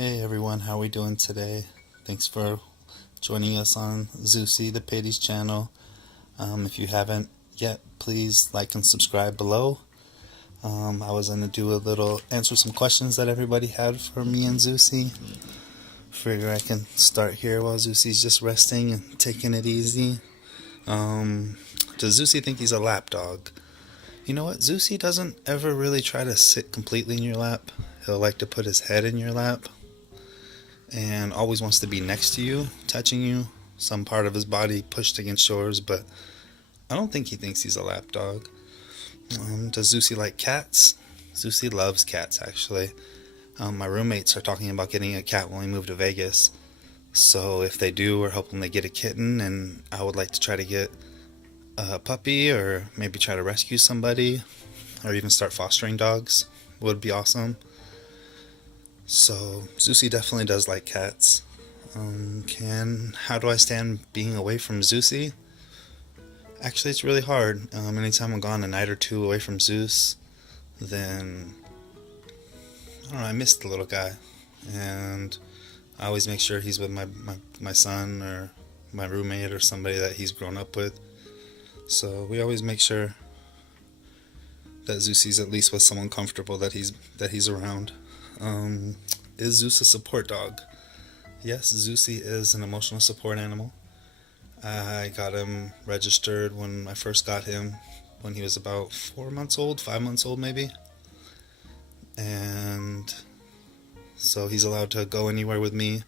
Hey everyone, how are we doing today? Thanks for joining us on Zeusy, the Pitty's channel. If you haven't yet, please like and subscribe below. I was going to do answer some questions that everybody had for me and Zeusy. Figure I can start here while Zeusy's just resting and taking it easy. Does Zeusy think he's a lap dog? You know what? Zeusy doesn't ever really try to sit completely in your lap. He'll like to put his head in your lap and always wants to be next to you, touching you, some part of his body pushed against yours, but I don't think he thinks he's a lap dog. Does Zeusy like cats? Zeusy loves cats, actually. My roommates are talking about getting a cat when we move to Vegas, so if they do, we're hoping they get a kitten, and I would like to try to get a puppy, or maybe try to rescue somebody, or even start fostering dogs. Would be awesome. So Zeusy definitely does like cats. How do I stand being away from Zeusy? Actually, it's really hard. Anytime I'm gone a night or two away from Zeus, then I don't know, I miss the little guy, and I always make sure he's with my son or my roommate or somebody that he's grown up with. So we always make sure that Zeusy's at least with someone comfortable that he's around. Is Zeus a support dog? Yes, Zeusy is an emotional support animal. I got him registered when I first got him, when he was about 4 months old, 5 months old maybe. And so he's allowed to go anywhere with me.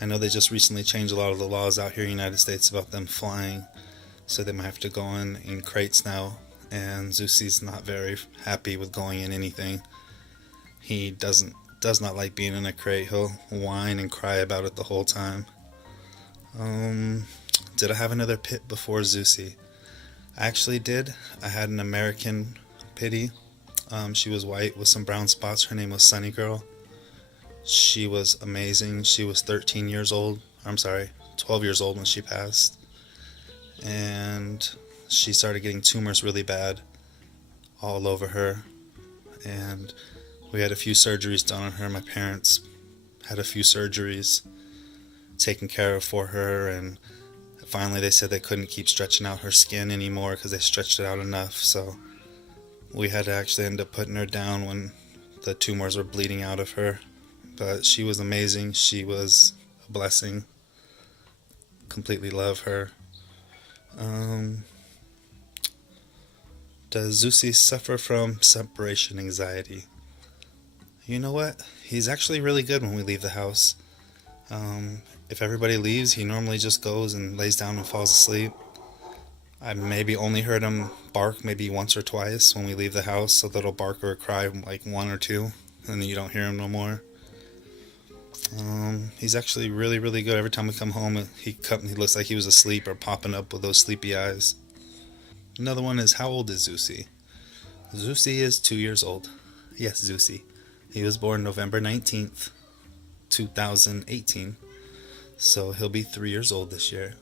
I know they just recently changed a lot of the laws out here in the United States about them flying, so they might have to go in crates now, and Zeusy's not very happy with going in anything. He does not like being in a crate. He'll whine and cry about it the whole time. Did I have another pit before Zeusy? I actually did. I had an American pitty. She was white with some brown spots. Her name was Sunny Girl. She was amazing. She was 12 years old when she passed. And she started getting tumors really bad all over her. And we had a few surgeries done on her. My parents had a few surgeries taken care of for her, and finally they said they couldn't keep stretching out her skin anymore because they stretched it out enough, so we had to actually end up putting her down when the tumors were bleeding out of her. But she was amazing. She was a blessing. Completely love her. Does Zeusy suffer from separation anxiety? You know what? He's actually really good when we leave the house. If everybody leaves, he normally just goes and lays down and falls asleep. I maybe only heard him bark maybe once or twice when we leave the house, a little bark or a cry, like one or two, and then you don't hear him no more. He's actually really, really good. Every time we come home, he looks like he was asleep or popping up with those sleepy eyes. Another one is, how old is Zeusy? Zeusy is 2 years old. Yes, Zeusy. He was born November 19th, 2018, so he'll be 3 years old this year.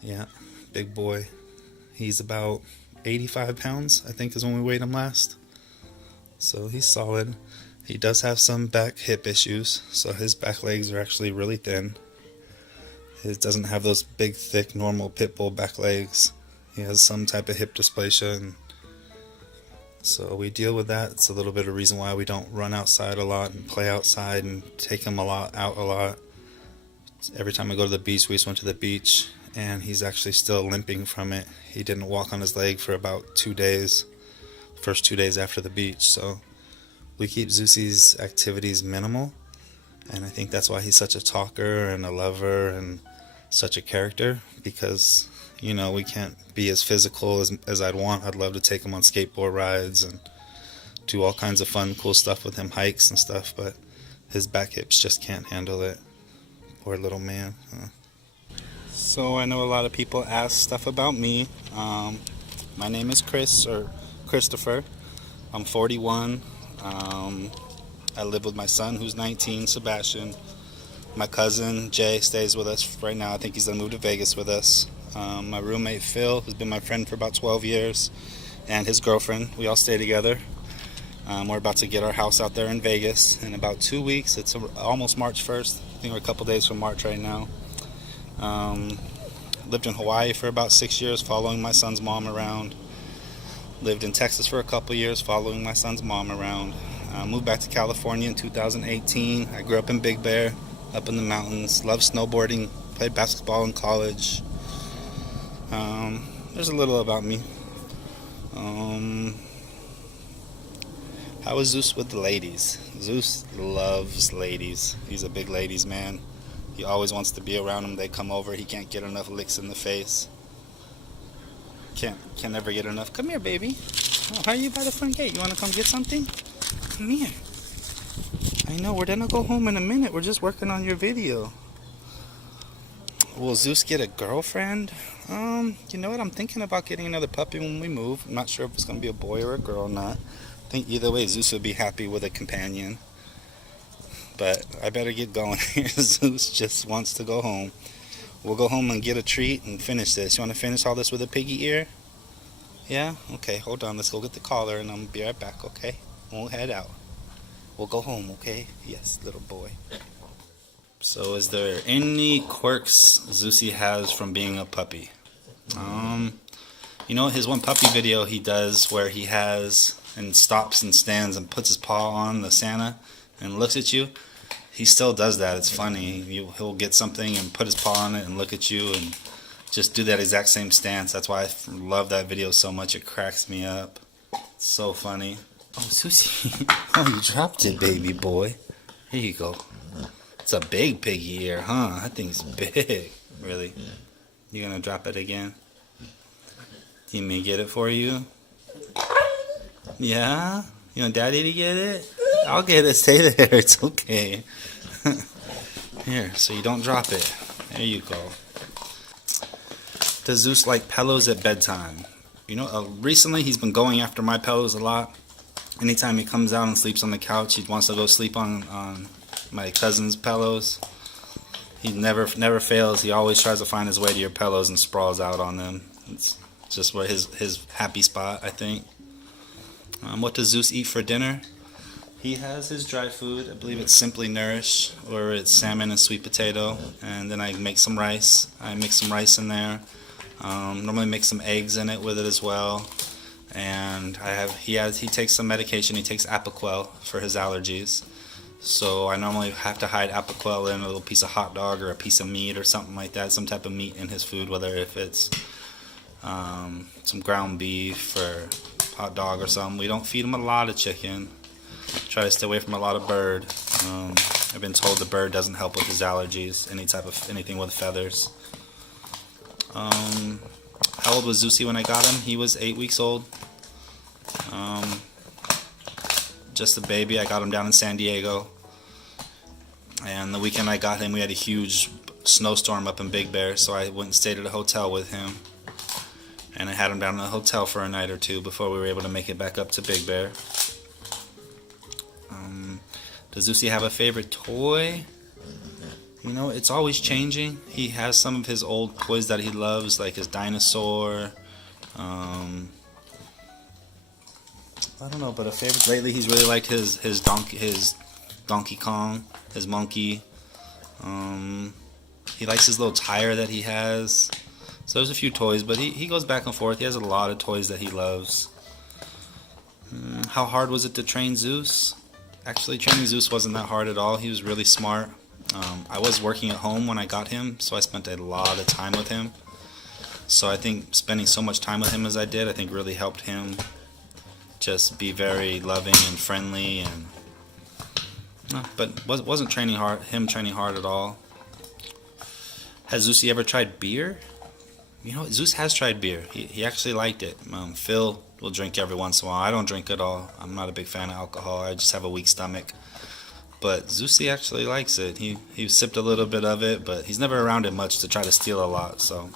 Yeah, big boy. He's about 85 pounds, I think, is when we weighed him last. So he's solid. He does have some hip issues, so his back legs are actually really thin. He doesn't have those big, thick, normal Pitbull back legs. He has some type of hip dysplasia, and so we deal with that. It's a little bit of reason why we don't run outside a lot and play outside and take him out a lot. Every time I go to the beach, we just went to the beach, and he's actually still limping from it. He didn't walk on his leg for about 2 days, first 2 days after the beach. So we keep Zeusy's activities minimal, and I think that's why he's such a talker and a lover and such a character, because we can't be as physical as I'd want. I'd love to take him on skateboard rides and do all kinds of fun, cool stuff with him, hikes and stuff, but his back hips just can't handle it. Poor little man. So I know a lot of people ask stuff about me. My name is Chris, or Christopher. I'm 41. I live with my son, who's 19, Sebastian. My cousin, Jay, stays with us right now. I think he's going to move to Vegas with us. My roommate, Phil, who's been my friend for about 12 years, and his girlfriend. We all stay together. We're about to get our house out there in Vegas in about 2 weeks. It's almost March 1st. I think we're a couple days from March right now. Lived in Hawaii for about 6 years, following my son's mom around. Lived in Texas for a couple years, following my son's mom around. Moved back to California in 2018. I grew up in Big Bear, up in the mountains. Loved snowboarding, played basketball in college. There's a little about me. How is Zeus with the ladies? Zeus loves ladies. He's a big ladies man. He always wants to be around them. They come over. He can't get enough licks in the face. Can't ever get enough. Come here, baby. Oh, how are you by the front gate? You want to come get something? Come here. I know, we're gonna go home in a minute. We're just working on your video. Will Zeus get a girlfriend? You know what? I'm thinking about getting another puppy when we move. I'm not sure if it's gonna be a boy or a girl or not. I think either way, Zeus would be happy with a companion. But I better get going here. Zeus just wants to go home. We'll go home and get a treat and finish this. You want to finish all this with a piggy ear? Yeah? Okay, hold on. Let's go get the collar and I'm going to be right back, okay? We'll head out. We'll go home, okay? Yes, little boy. So is there any quirks Zeusy has from being a puppy? You know, his one puppy video he does where he has and stops and stands and puts his paw on the Santa and looks at you. He still does that. It's funny. He'll get something and put his paw on it and look at you and just do that exact same stance. That's why I love that video so much. It cracks me up. It's so funny. Oh, Zeusy. Oh, you dropped it, baby boy. Here you go. It's a big piggy ear, huh? That thing's big. Really? You gonna drop it again? Do you mean get it for you? Yeah? You want Daddy to get it? I'll get it. Stay there. It's okay. Here, so you don't drop it. There you go. Does Zeus like pillows at bedtime? You know, recently he's been going after my pillows a lot. Anytime he comes out and sleeps on the couch, he wants to go sleep on my cousin's pillows. He never fails. He always tries to find his way to your pillows and sprawls out on them. It's just where his happy spot, I think. What does Zeus eat for dinner? He has his dry food. I believe it's Simply Nourish, or it's salmon and sweet potato. And then I make some rice. I mix some rice in there. Normally make some eggs in it with it as well. And he takes some medication. He takes Apoquel for his allergies. So I normally have to hide Apoquel in a little piece of hot dog or a piece of meat or something like that. Some type of meat in his food, whether if it's some ground beef or hot dog or something. We don't feed him a lot of chicken. Try to stay away from a lot of bird. I've been told the bird doesn't help with his allergies. Anything with feathers. How old was Zeusy when I got him? He was 8 weeks old. Just a baby. I got him down in San Diego. And the weekend I got him, we had a huge snowstorm up in Big Bear, so I went and stayed at a hotel with him. And I had him down in a hotel for a night or two before we were able to make it back up to Big Bear. Does Zeusy have a favorite toy? You know, it's always changing. He has some of his old toys that he loves, like his dinosaur. I don't know, but a favorite lately, he's really liked his Donkey Kong, his monkey. He likes his little tire that he has. So there's a few toys, but he goes back and forth. He has a lot of toys that he loves. How hard was it to train Zeus? Actually, training Zeus wasn't that hard at all. He was really smart. I was working at home when I got him, so I spent a lot of time with him. So I think spending so much time with him as I did, I think really helped him just be very loving and friendly. But wasn't training hard at all. Has Zeusy ever tried beer? You know, Zeus has tried beer. He actually liked it. Phil will drink every once in a while. I don't drink at all. I'm not a big fan of alcohol. I just have a weak stomach. But Zeusy actually likes it. He sipped a little bit of it, but he's never around it much to try to steal a lot. So,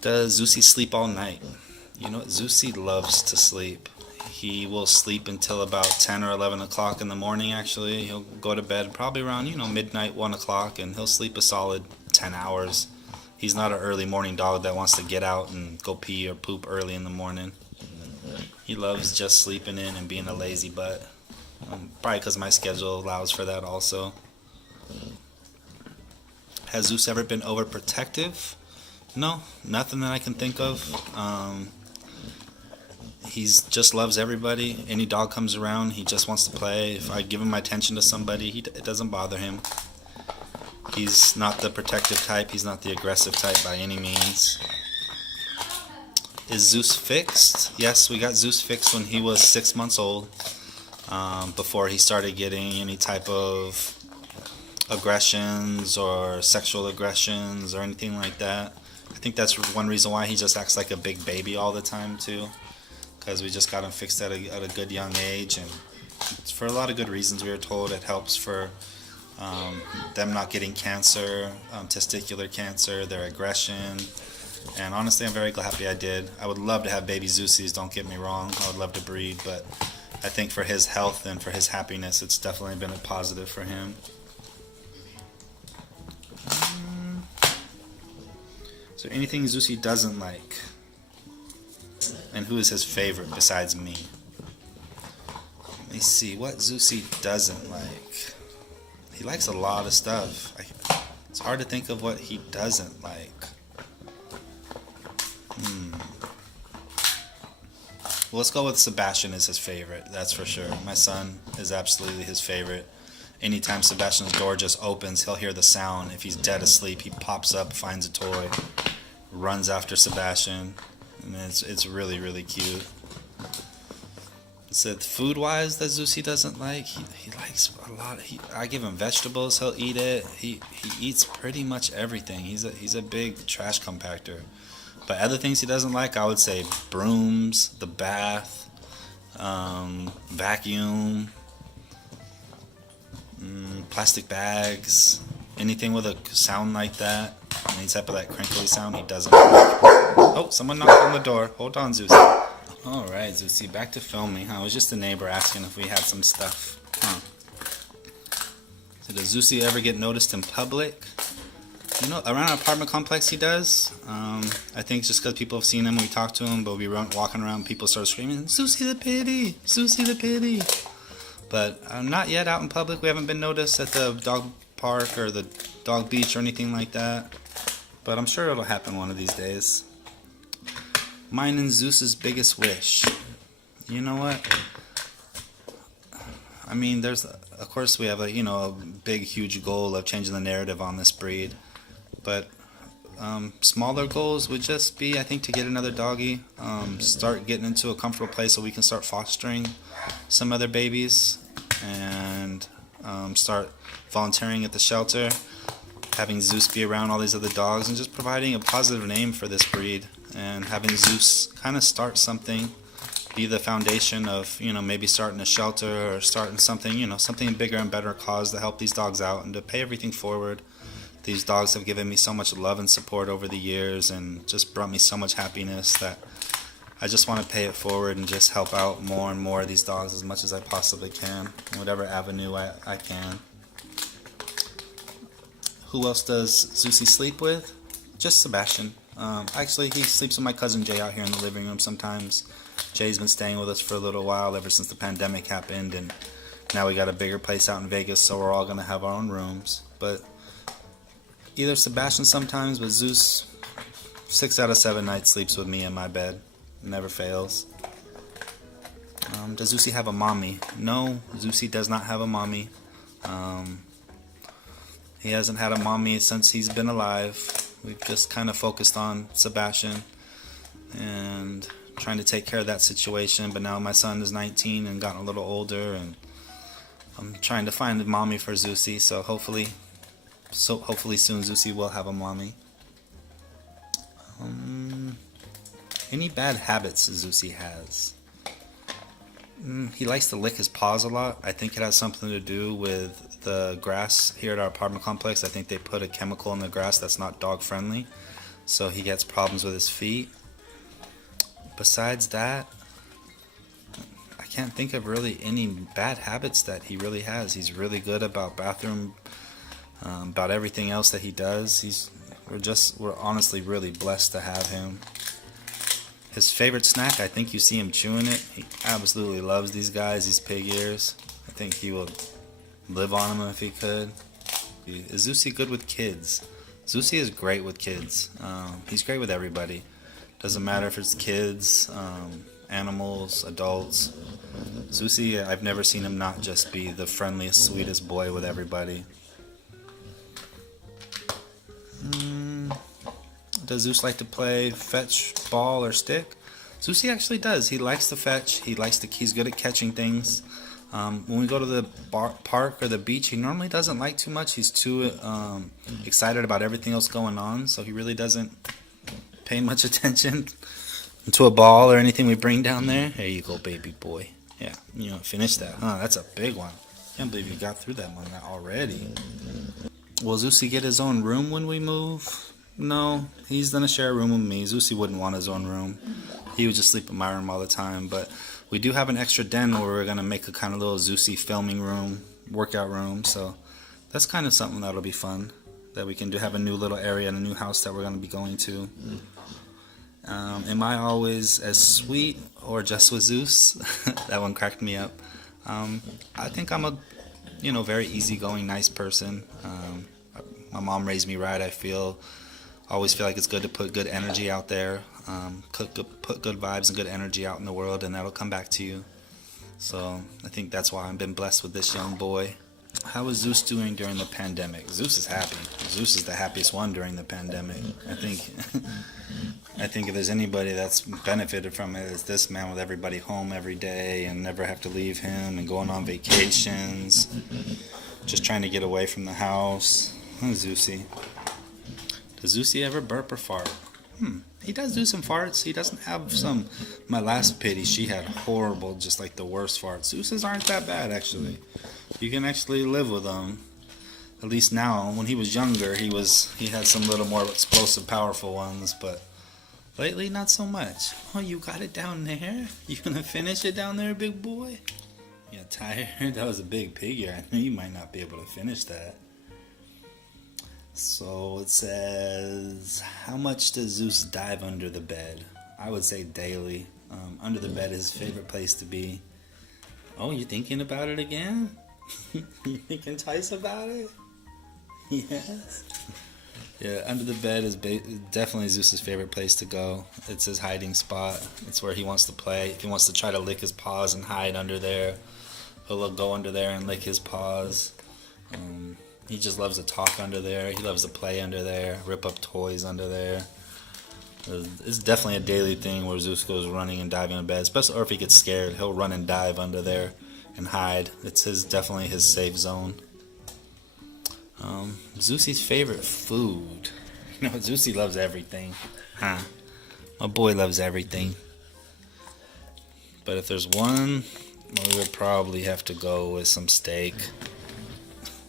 does Zeusy sleep all night? You know what? Zeusy loves to sleep. He will sleep until about 10 or 11 o'clock in the morning, actually. He'll go to bed probably around, midnight, 1 o'clock, and he'll sleep a solid 10 hours. He's not an early morning dog that wants to get out and go pee or poop early in the morning. He loves just sleeping in and being a lazy butt. Probably because my schedule allows for that also. Has Zeus ever been overprotective? No, nothing that I can think of. He's just loves everybody. Any dog comes around, he just wants to play. If I give him my attention to somebody, it doesn't bother him. He's not the protective type. He's not the aggressive type by any means. Is Zeus fixed? Yes, we got Zeus fixed when he was 6 months old. Before he started getting any type of aggressions or sexual aggressions or anything like that. I think that's one reason why he just acts like a big baby all the time too, because we just got him fixed at a good young age, and it's for a lot of good reasons. We were told it helps for them not getting cancer, testicular cancer, their aggression, and honestly I'm very happy I did. I would love to have baby Zeusys, don't get me wrong, I would love to breed, but I think for his health and for his happiness it's definitely been a positive for him. Is there anything Zeusy doesn't like? And who is his favorite besides me? Let me see what Zeusy doesn't like. He likes a lot of stuff. It's hard to think of what he doesn't like. Well, let's go with Sebastian as his favorite, that's for sure. My son is absolutely his favorite. Anytime Sebastian's door just opens, he'll hear the sound. If he's dead asleep, he pops up, finds a toy, runs after Sebastian, and it's really, really cute. Said food-wise that Zeusy doesn't like, he likes a lot. I give him vegetables, he'll eat it. He eats pretty much everything. He's a big trash compactor. But other things he doesn't like, I would say brooms, the bath, vacuum, plastic bags, anything with a sound like that, any type of that crinkly sound he doesn't like. Oh, someone knocked on the door. Hold on, Zeus. Alright, Zeusy, back to filming. I was just a neighbor asking if we had some stuff. So does Zeusy ever get noticed in public? You know, around our apartment complex he does. I think it's just because people have seen him, we talk to him, but we run walking around, people start screaming, Zeusy the Pitty! Zeusy the Pitty! But not yet out in public. We haven't been noticed at the dog park or the dog beach or anything like that. But I'm sure it'll happen one of these days. Mine and Zeus's biggest wish. You know what? I mean, of course we have a big, huge goal of changing the narrative on this breed. But smaller goals would just be, I think, to get another doggy, start getting into a comfortable place so we can start fostering some other babies, and start volunteering at the shelter, having Zeus be around all these other dogs, and just providing a positive name for this breed, and having Zeus kind of start something, be the foundation of, maybe starting a shelter or starting something, something bigger and better cause to help these dogs out and to pay everything forward. These dogs have given me so much love and support over the years and just brought me so much happiness that I just want to pay it forward and just help out more and more of these dogs as much as I possibly can, in whatever avenue I can. Who else does Zeusy sleep with? Just Sebastian. Actually, he sleeps with my cousin Jay out here in the living room sometimes. Jay's been staying with us for a little while ever since the pandemic happened, and now we got a bigger place out in Vegas, so we're all going to have our own rooms. But either Sebastian sometimes, but Zeus, 6 out of 7 nights sleeps with me in my bed. Never fails. Does Zeusy have a mommy? No, Zeusy does not have a mommy. He hasn't had a mommy since he's been alive. We've just kind of focused on Sebastian and trying to take care of that situation. But now my son is 19 and gotten a little older, and I'm trying to find a mommy for Zeusy. So hopefully soon Zeusy will have a mommy. Any bad habits Zeusy has? He likes to lick his paws a lot. I think it has something to do with the grass here at our apartment complex. I think they put a chemical in the grass that's not dog friendly, so he gets problems with his feet. Besides that, I can't think of really any bad habits that he really has. He's really good about bathroom, about everything else that he does. We're honestly really blessed to have him. His favorite snack, I think you see him chewing it. He absolutely loves these guys, these pig ears. I think he would live on them if he could. Is Zeusy good with kids? Zeusy is great with kids. He's great with everybody. Doesn't matter if it's kids, animals, adults. Zeusy, I've never seen him not just be the friendliest, sweetest boy with everybody. Does Zeus like to play fetch, ball, or stick? Zeusy actually does. He likes to fetch. He's good at catching things. When we go to the park or the beach, he normally doesn't like too much. He's too excited about everything else going on, so he really doesn't pay much attention to a ball or anything we bring down there. There you go, baby boy. Yeah, finish that. Huh, that's a big one. Can't believe you got through that one already. Will Zeusy get his own room when we move? No, he's gonna share a room with me. Zeusy wouldn't want his own room. He would just sleep in my room all the time. But we do have an extra den where we're gonna make a kind of little Zeusy filming room, workout room. So that's kind of something that'll be fun. That we can do, have a new little area in a new house that we're gonna be going to. Am I always as sweet or just with Zeus? That one cracked me up. I think I'm a very easygoing, nice person. My mom raised me right. Always feel like it's good to put good energy out there, put good vibes and good energy out in the world, and that'll come back to you. So I think that's why I've been blessed with this young boy. How is Zeus doing during the pandemic? Zeus is happy. Zeus is the happiest one during the pandemic. I think if there's anybody that's benefited from it, it's this man, with everybody home every day and never have to leave him and going on vacations, just trying to get away from the house. Zeusy. Does Zeusy ever burp or fart? He does do some farts. He doesn't have some. My last pitty, she had horrible, just like the worst farts. Zeus's aren't that bad, actually. You can actually live with them. At least now. When he was younger, he had some little more explosive, powerful ones, but lately, not so much. Oh, you got it down there? You gonna finish it down there, big boy? You tired? That was a big pig ear. I knew you might not be able to finish that. So it says, how much does Zeus dive under the bed? I would say daily. Under the bed is his favorite place to be. Oh, you thinking about it again? You thinking twice about it? Yes. Yeah, under the bed is definitely Zeus's favorite place to go. It's his hiding spot. It's where he wants to play. If he wants to try to lick his paws and hide under there, he'll go under there and lick his paws. He just loves to talk under there. He loves to play under there, rip up toys under there. It's definitely a daily thing where Zeus goes running and diving in bed, especially or if he gets scared, he'll run and dive under there and hide. It's definitely his safe zone. Zeusy's favorite food. Zeusy loves everything. Huh? My boy loves everything. But if there's one, we would probably have to go with some steak.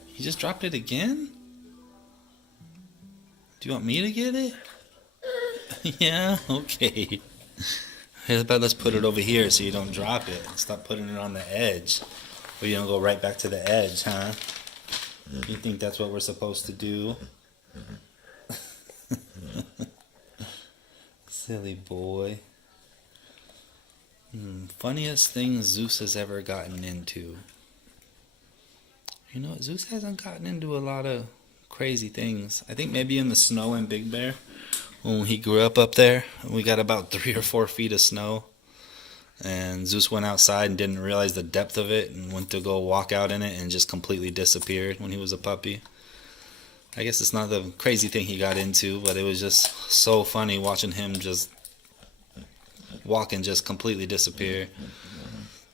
He just dropped it again? Do you want me to get it? Yeah? Okay. How about let's put it over here so you don't drop it. Stop putting it on the edge. Or you don't go right back to the edge, huh? You think that's what we're supposed to do? Silly boy. Funniest thing Zeus has ever gotten into. Zeus hasn't gotten into a lot of crazy things. I think maybe in the snow in Big Bear, when he grew up there, we got about 3 or 4 feet of snow. And Zeus went outside and didn't realize the depth of it and went to go walk out in it and just completely disappeared when he was a puppy. I guess it's not the crazy thing he got into, but it was just so funny watching him just walk and just completely disappear.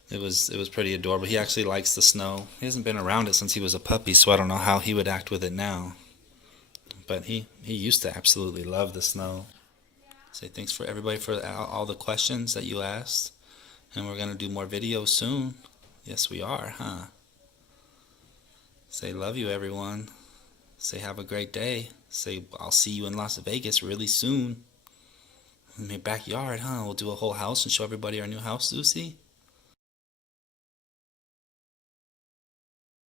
It was pretty adorable. He actually likes the snow. He hasn't been around it since he was a puppy, so I don't know how he would act with it now. But he used to absolutely love the snow. Say thanks for everybody for all the questions that you asked. And we're going to do more videos soon. Yes, we are, huh? Say love you, everyone. Say have a great day. Say I'll see you in Las Vegas really soon. In my backyard, huh? We'll do a whole house and show everybody our new house, Zeusy.